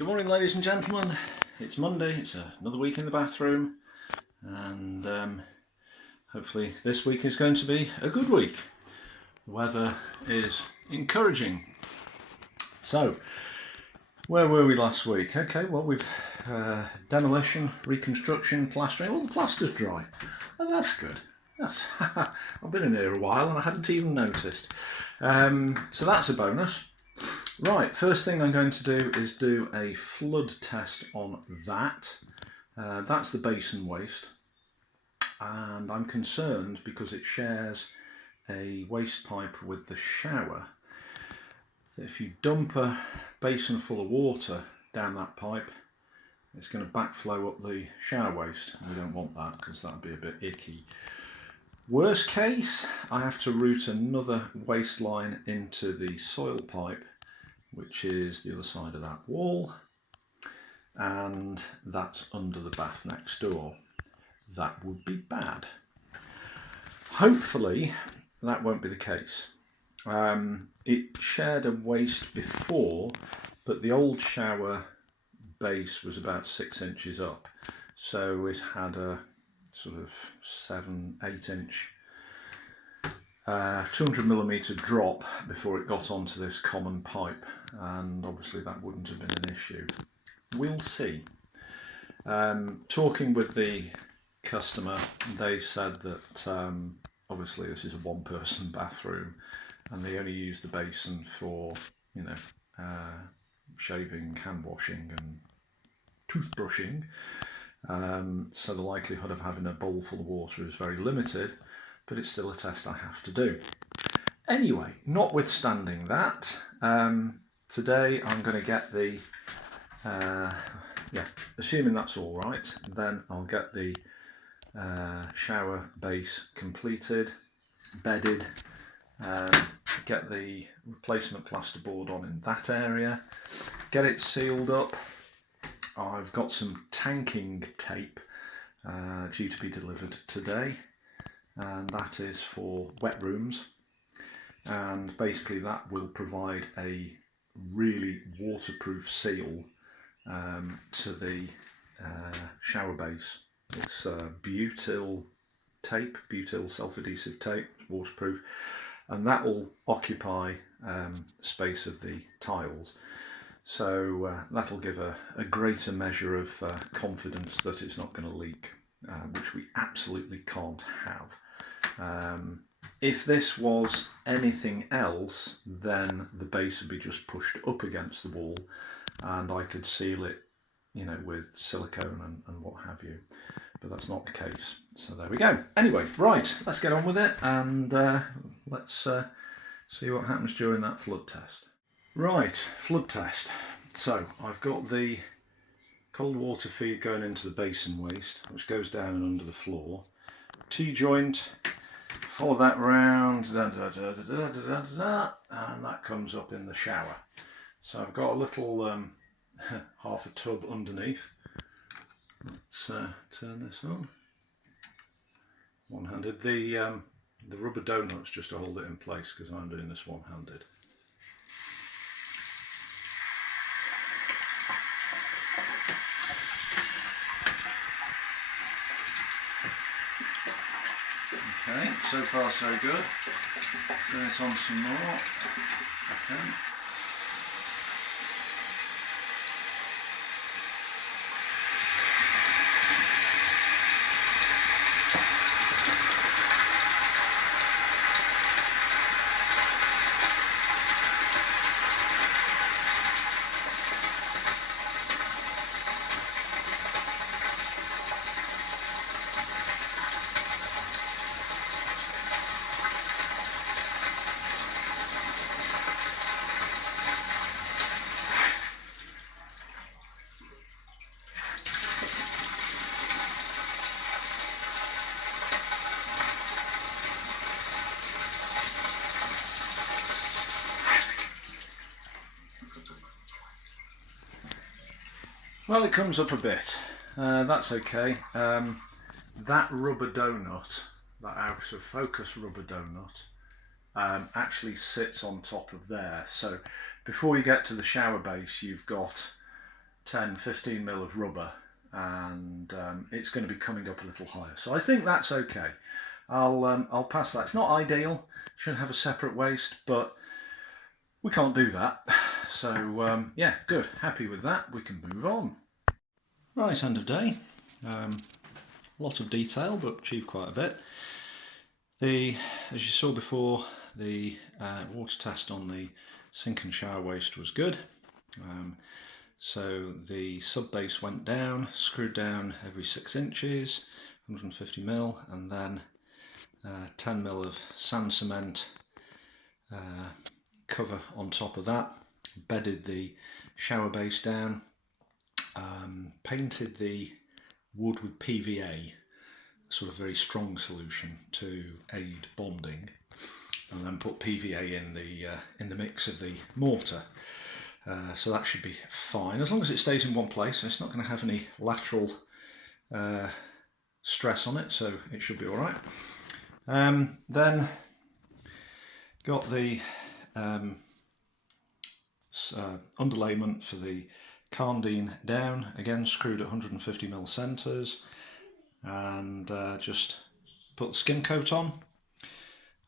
Good morning, ladies and gentlemen. It's Monday, it's another week in the bathroom, and hopefully this week is going to be a good week. The weather is encouraging. So, where were we last week? Okay, well, we've demolition, reconstruction, plastering. All the plaster's dry. Oh, that's good. That's I've been in here a while and I hadn't even noticed. So that's a bonus. Right, first thing I'm going to do is do a flood test on that. That's the basin waste, and I'm concerned because it shares a waste pipe with the shower. If you dump a basin full of water down that pipe, it's going to backflow up the shower waste. We don't want that because that would be a bit icky. Worst case, I have to route another waste line into the soil pipe, which is the other side of that wall, and that's under the bath next door. That would be bad. Hopefully that won't be the case. It shared a waste before, but the old shower base was about 6 inches up, so it had a sort of 7-8 inch 200mm drop before it got onto this common pipe, and obviously that wouldn't have been an issue. We'll see. Talking with the customer, they said that obviously this is a one-person bathroom and they only use the basin for, shaving, hand washing and toothbrushing, so the likelihood of having a bowl full of water is very limited, but it's still a test I have to do. Anyway, notwithstanding that, today I'm going to get the, assuming that's all right, then I'll get the shower base completed, bedded, get the replacement plasterboard on in that area, get it sealed up. I've got some tanking tape due to be delivered today, and that is for wet rooms, and basically that will provide a really waterproof seal to the shower base. It's butyl tape, butyl self-adhesive tape, waterproof, and that will occupy space of the tiles, so that'll give a greater measure of confidence that it's not going to leak, which we absolutely can't have. If this was anything else, then the base would be just pushed up against the wall and I could seal it, with silicone and what have you, but that's not the case. So there we go. Anyway, right, let's get on with it, and let's see what happens during that flood test. Right, flood test. So I've got the cold water feed going into the basin waste, which goes down and under the floor. T-joint, follow that round, and that comes up in the shower. So I've got a little half a tub underneath. Let's turn this on. One-handed. The rubber donuts just to hold it in place because I'm doing this one-handed. Okay, so far so good. Turn it on some more. Okay. Well, it comes up a bit. That's okay. That rubber donut, that out of focus rubber donut, actually sits on top of there. So before you get to the shower base, you've got 10-15 mil of rubber, and it's going to be coming up a little higher. So I think that's okay. I'll pass that. It's not ideal. Shouldn't have a separate waste, but we can't do that. So yeah, good. Happy with that. We can move on. Right, end of day. A lot of detail, but achieved quite a bit. As you saw before, the water test on the sink and shower waste was good. So the sub base went down, screwed down every 6 inches, 150 mil, and then 10 mil of sand cement cover on top of that. Bedded the shower base down, painted the wood with PVA, sort of very strong solution to aid bonding, and then put PVA in the mix of the mortar. So that should be fine as long as it stays in one place. It's not going to have any lateral stress on it, so it should be all right. Then got the underlayment for the Carndine down, again screwed at 150 mil centres, and just put the skim coat on.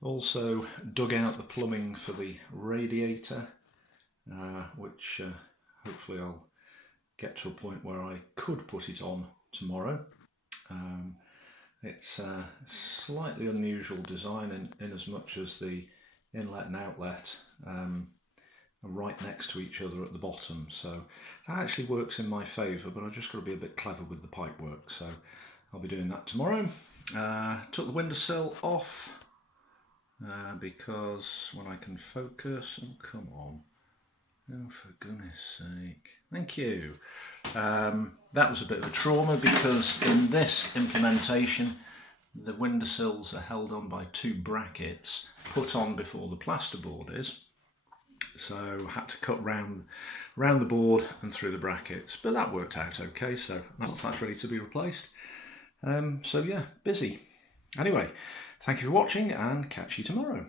Also dug out the plumbing for the radiator, which hopefully I'll get to a point where I could put it on tomorrow. It's a slightly unusual design in as much as the inlet and outlet are right next to each other at the bottom, so that actually works in my favour, but I've just got to be a bit clever with the pipe work, so I'll be doing that tomorrow. Took the windowsill off because when I can focus, oh come on, oh for goodness sake, thank you. That was a bit of a trauma because in this implementation the windowsills are held on by 2 brackets put on before the plasterboard is, so I had to cut round the board and through the brackets, but that worked out okay, so that's ready to be replaced. So yeah, busy. Anyway, thank you for watching and catch you tomorrow.